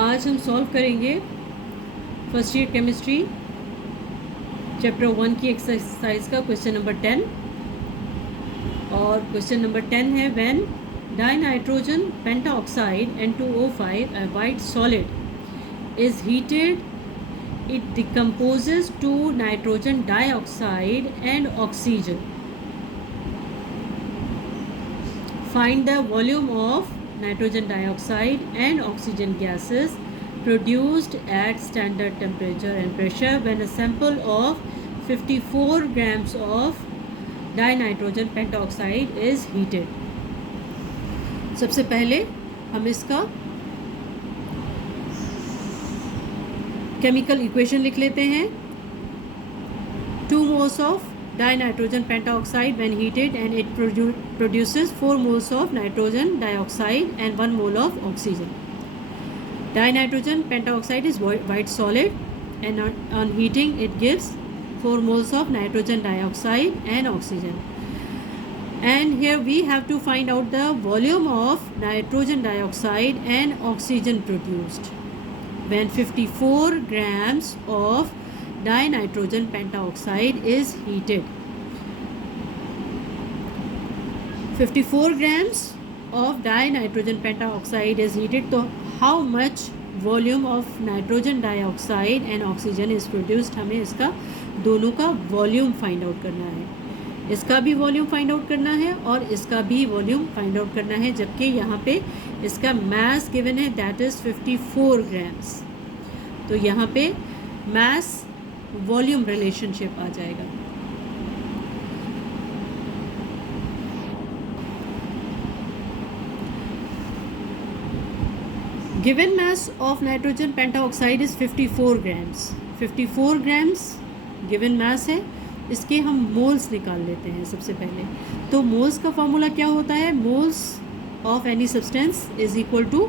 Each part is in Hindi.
आज हम सॉल्व करेंगे फर्स्ट ईयर केमिस्ट्री चैप्टर 1 की एक्सरसाइज का क्वेश्चन नंबर 10। और क्वेश्चन नंबर 10 है when dinitrogen pentoxide N2O5 a white solid is heated it decomposes to nitrogen dioxide and oxygen. Find the volume of nitrogen dioxide and oxygen gases produced at standard temperature and pressure when a sample of 54 grams of dinitrogen pentoxide is heated. सबसे पहले हम इसका केमिकल इक्वेशन लिख लेते हैं. 2 moles of dinitrogen pentaoxide when heated and it produces 4 moles of nitrogen dioxide and 1 mole of oxygen. Dinitrogen pentaoxide is white solid and on heating it gives 4 moles of nitrogen dioxide and oxygen. And here we have to find out the volume of nitrogen dioxide and oxygen produced when 54 grams of dinitrogen pentaoxide is heated. 54 grams of dinitrogen pentaoxide is heated. तो how much volume of nitrogen dioxide and oxygen is produced, हमें इसका दोनों का वॉल्यूम फाइंड आउट करना है. इसका भी वॉल्यूम फाइंड आउट करना है और इसका भी वॉल्यूम फाइंड आउट करना है, जबकि यहाँ पे इसका मास गिवन है दैट इज़ 54 ग्राम्स. तो यहाँ पे मास वॉल्यूम रिलेशनशिप आ जाएगा. Given mass of nitrogen pentoxide is 54 grams. 54 grams given mass है. इसके हम मोल्स निकाल लेते हैं सबसे पहले. तो मोल्स का फॉर्मूला क्या होता है? Moles of any substance is equal to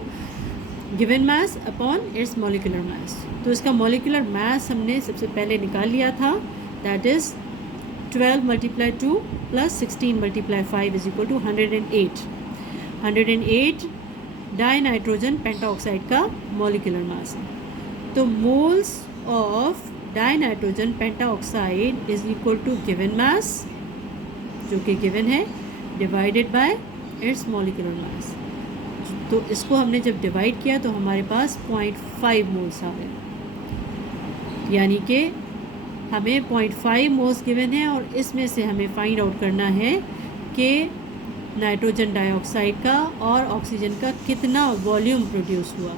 given mass upon its molecular mass. तो इसका मॉलिक्यूलर मास हमने सबसे पहले निकाल लिया था, that is 12 × 2 + 16 × 5 is equal to 108. 108 dinitrogen pentoxide का मॉलिक्यूलर मास है. तो moles of dinitrogen pentoxide is equal to given mass, जो कि गिवन है, divided by its molecular mass. तो इसको हमने जब डिवाइड किया तो हमारे पास 0.5 मोल्स आ गए. यानी कि हमें 0.5 मोल्स गिवन है और इसमें से हमें फाइंड आउट करना है कि नाइट्रोजन डाइऑक्साइड का और ऑक्सीजन का कितना वॉल्यूम प्रोड्यूस हुआ.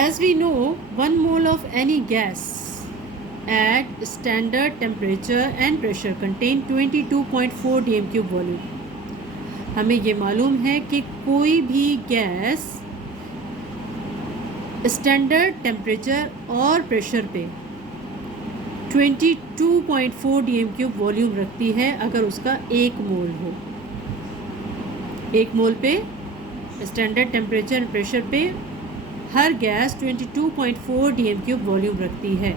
As we know 1 mole of any gas at standard temperature and pressure contain 22.4 dm³ volume. हमें ये मालूम है कि कोई भी गैस स्टैंडर्ड टेम्परेचर और प्रेशर पे 22.4 dm³ वॉल्यूम रखती है अगर उसका 1 मोल हो. 1 मोल पे स्टैंडर्ड टेम्परेचर और प्रेशर पे हर गैस 22.4 dm³ वॉल्यूम रखती है.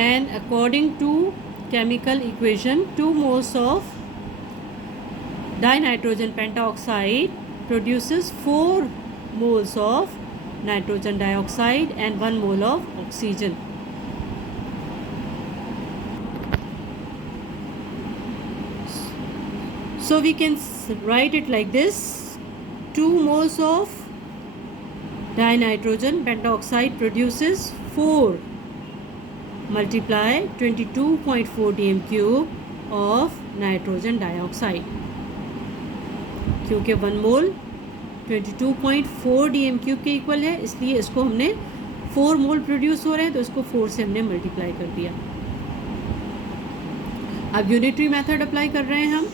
And according to chemical equation, 2 moles of dinitrogen pentaoxide produces 4 moles of nitrogen dioxide and 1 mole of oxygen. So we can write it like this: 2 moles of dinitrogen pentaoxide produces 4 multiply 22.4 dm³ of nitrogen dioxide. क्योंकि 1 मोल 22.4 dm³ के इक्वल है, इसलिए इसको हमने 4 मोल प्रोड्यूस हो रहे हैं तो इसको 4 से हमने मल्टीप्लाई कर दिया. अब यूनिटरी मेथड अप्लाई कर रहे हैं हम.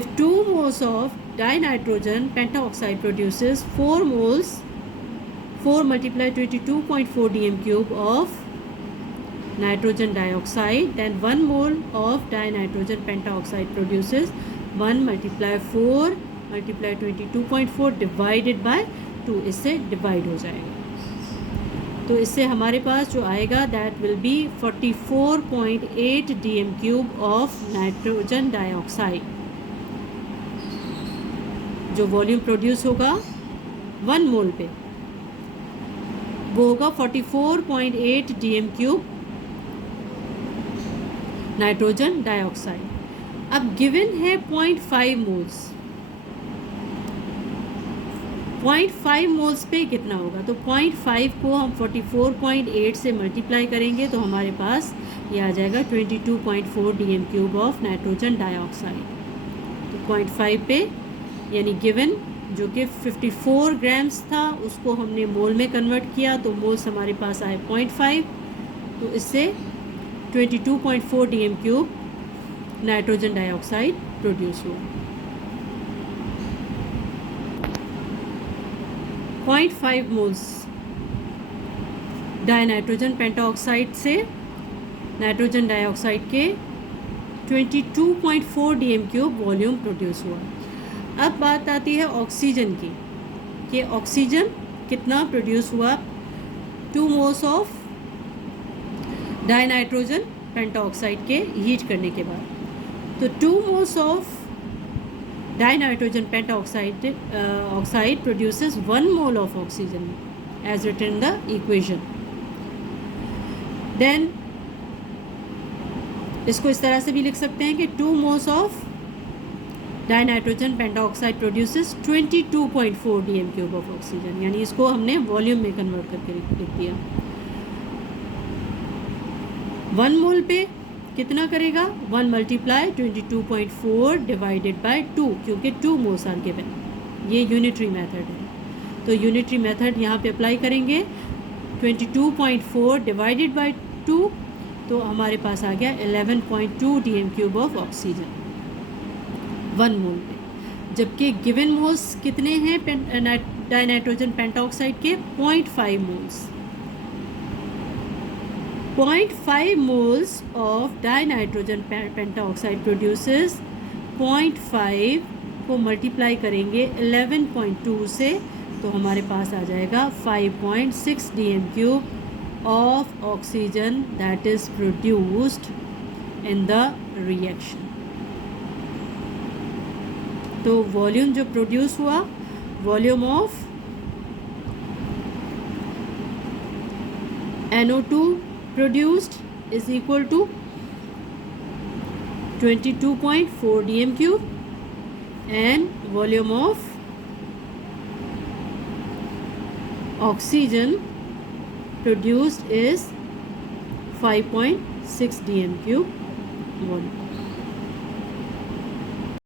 If 2 moles of dinitrogen pentaoxide produces 4 moles 4 × 22.4 dm³ of nitrogen dioxide, then 1 mole of dinitrogen pentaoxide produces 1 × 4 × 22.4 divided by 2. इससे डिवाइड हो जाएगा. तो इससे हमारे पास जो आएगा that will be 44.8 dm³ of nitrogen dioxide. जो वॉल्यूम प्रोड्यूस होगा 1 मोल पे वो होगा 44.8 dm³ नाइट्रोजन डाइऑक्साइड। अब गिवन है 0.5 मोल्स। 0.5 मोल्स पे कितना होगा, तो 0.5 को हम 44.8 से मल्टीप्लाई करेंगे तो हमारे पास ये आ जाएगा 22.4 dm³ ऑफ नाइट्रोजन डाइऑक्साइड। तो 0.5 पे यानी गिवन जो कि 54 ग्राम्स था उसको हमने मोल में कन्वर्ट किया तो मोल्स हमारे पास आए 0.5, तो इससे 22.4 dm³ नाइट्रोजन डाइऑक्साइड प्रोड्यूस हुआ। 0.5 मोल्स डाइनाइट्रोजन पेंटाऑक्साइड से नाइट्रोजन डाइऑक्साइड के 22.4 dm³ वॉल्यूम प्रोड्यूस हुआ। अब बात आती है ऑक्सीजन की कि ऑक्सीजन कितना प्रोड्यूस हुआ 2 मोल्स ऑफ डाइनाइट्रोजन पेंटाऑक्साइड के हीट करने के बाद। तो 2 moles of dinitrogen pentoxide oxide produces 1 mole of oxygen as written in the equation. Then इसको इस तरह से भी लिख सकते हैं कि 2 moles of dinitrogen pentoxide produces 22.4 dm³ of oxygen, यानी इसको हमने वॉल्यूम में कन्वर्ट करके लिख दिया। 1 मोल पे कितना करेगा 1 मल्टीप्लाई 22.4 डिवाइडेड बाय 2, क्योंकि 2 मोल्स आर गिवन। ये यूनिटरी मेथड है तो यूनिटरी मेथड यहाँ पे अप्लाई करेंगे। 22.4 डिवाइडेड बाय 2 तो हमारे पास आ गया 11.2 dm³ ऑफ ऑक्सीजन 1 मोल पे, जबकि गिवन मोल्स कितने हैं डाइनाइट्रोजन पेंटाऑक्साइड के 0.5 moles. 0.5 moles of dinitrogen pentaoxide produces 0.5 को मल्टीप्लाई करेंगे 11.2 से तो हमारे पास आ जाएगा 5.6 dm³ of oxygen that is produced in the reaction. तो वॉल्यूम जो प्रोड्यूस हुआ volume of NO2 produced is equal to 22.4 dm³ and volume of oxygen produced is 5.6 dm³ volume।